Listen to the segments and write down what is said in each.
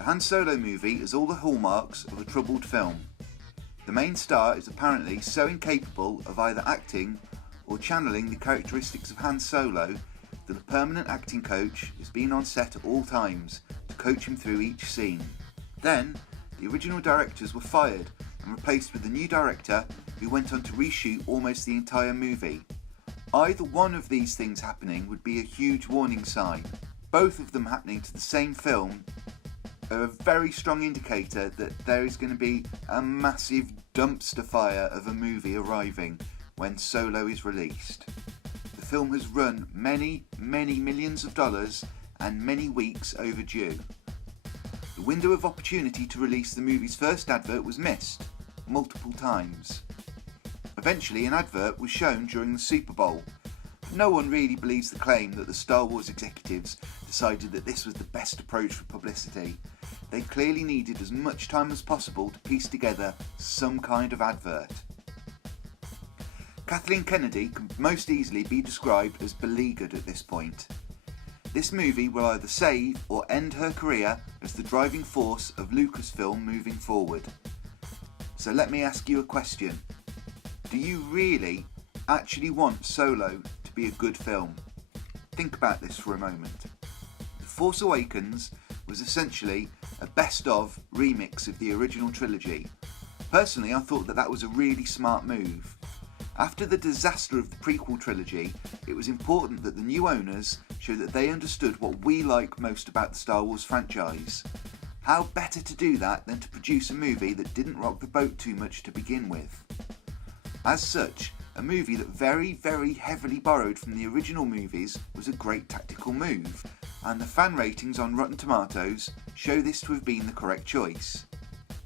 The Han Solo movie is all the hallmarks of a troubled film. The main star is apparently so incapable of either acting or channeling the characteristics of Han Solo that a permanent acting coach has been on set at all times to coach him through each scene. Then, the original directors were fired and replaced with a new director who went on to reshoot almost the entire movie. Either one of these things happening would be a huge warning sign. Both of them happening to the same film are a very strong indicator that there is going to be a massive dumpster fire of a movie arriving when Solo is released. The film has run many millions of dollars and many weeks overdue. The window of opportunity to release the movie's first advert was missed multiple times. Eventually an advert was shown during the Super Bowl. No one really believes the claim that the Star Wars executives decided that this was the best approach for publicity. They clearly needed as much time as possible to piece together some kind of advert. Kathleen Kennedy can most easily be described as beleaguered at this point. This movie will either save or end her career as the driving force of Lucasfilm moving forward. So let me ask you a question. Do you really actually want Solo to be a good film? Think about this for a moment. The Force Awakens was essentially a best-of remix of the original trilogy. Personally, I thought that was a really smart move. After the disaster of the prequel trilogy, it was important that the new owners show that they understood what we like most about the Star Wars franchise. How better to do that than to produce a movie that didn't rock the boat too much to begin with? As such, a movie that very heavily borrowed from the original movies was a great tactical move, and the fan ratings on Rotten Tomatoes show this to have been the correct choice.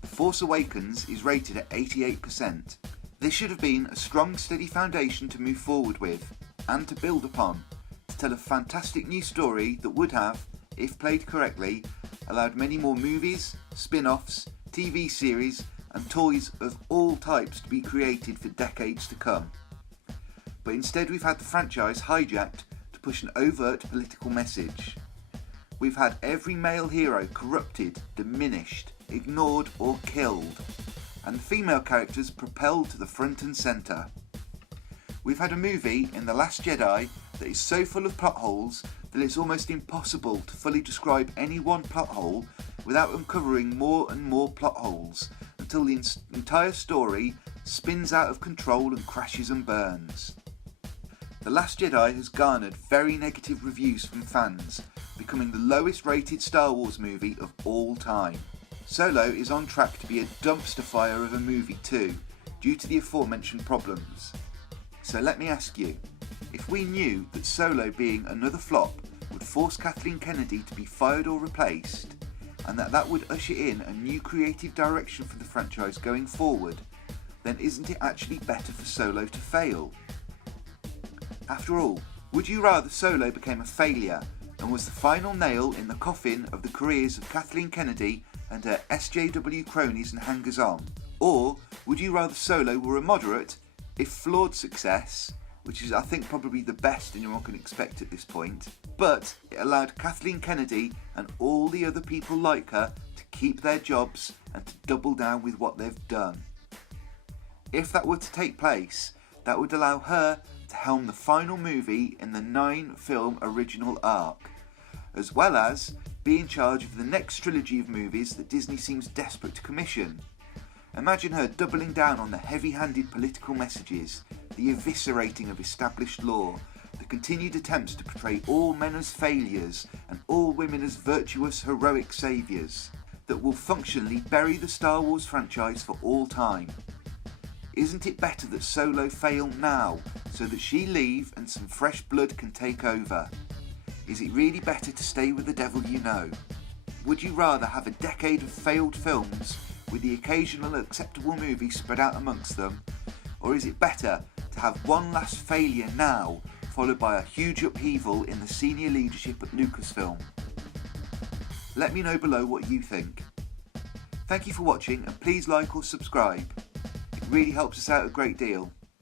The Force Awakens is rated at 88%. This should have been a strong, steady foundation to move forward with, and to build upon, to tell a fantastic new story that would have, if played correctly, allowed many more movies, spin-offs, TV series, and toys of all types to be created for decades to come. But instead we've had the franchise hijacked to push an overt political message. We've had every male hero corrupted, diminished, ignored or killed, and the female characters propelled to the front and centre. We've had a movie in The Last Jedi that is so full of plot holes that it's almost impossible to fully describe any one plot hole without uncovering more and more plot holes until the entire story spins out of control and crashes and burns. The Last Jedi has garnered very negative reviews from fans, becoming the lowest rated Star Wars movie of all time. Solo is on track to be a dumpster fire of a movie too, due to the aforementioned problems. So let me ask you, if we knew that Solo being another flop would force Kathleen Kennedy to be fired or replaced, and that would usher in a new creative direction for the franchise going forward, then isn't it actually better for Solo to fail? After all, would you rather Solo became a failure and was the final nail in the coffin of the careers of Kathleen Kennedy and her SJW cronies and hangers-on? Or would you rather Solo were a moderate, if flawed success, which is I think probably the best anyone can expect at this point, but it allowed Kathleen Kennedy and all the other people like her to keep their jobs and to double down with what they've done? If that were to take place, that would allow her to helm the final movie in the 9-film original arc, as well as be in charge of the next trilogy of movies that Disney seems desperate to commission. Imagine her doubling down on the heavy-handed political messages, the eviscerating of established law, the continued attempts to portray all men as failures and all women as virtuous, heroic saviours, that will functionally bury the Star Wars franchise for all time. Isn't it better that Solo fail now, so that she leave and some fresh blood can take over? Is it really better to stay with the devil you know? Would you rather have a decade of failed films with the occasional acceptable movie spread out amongst them, or is it better to have one last failure now, followed by a huge upheaval in the senior leadership at Lucasfilm? Let me know below what you think. Thank you for watching, and please like or subscribe. It really helps us out a great deal.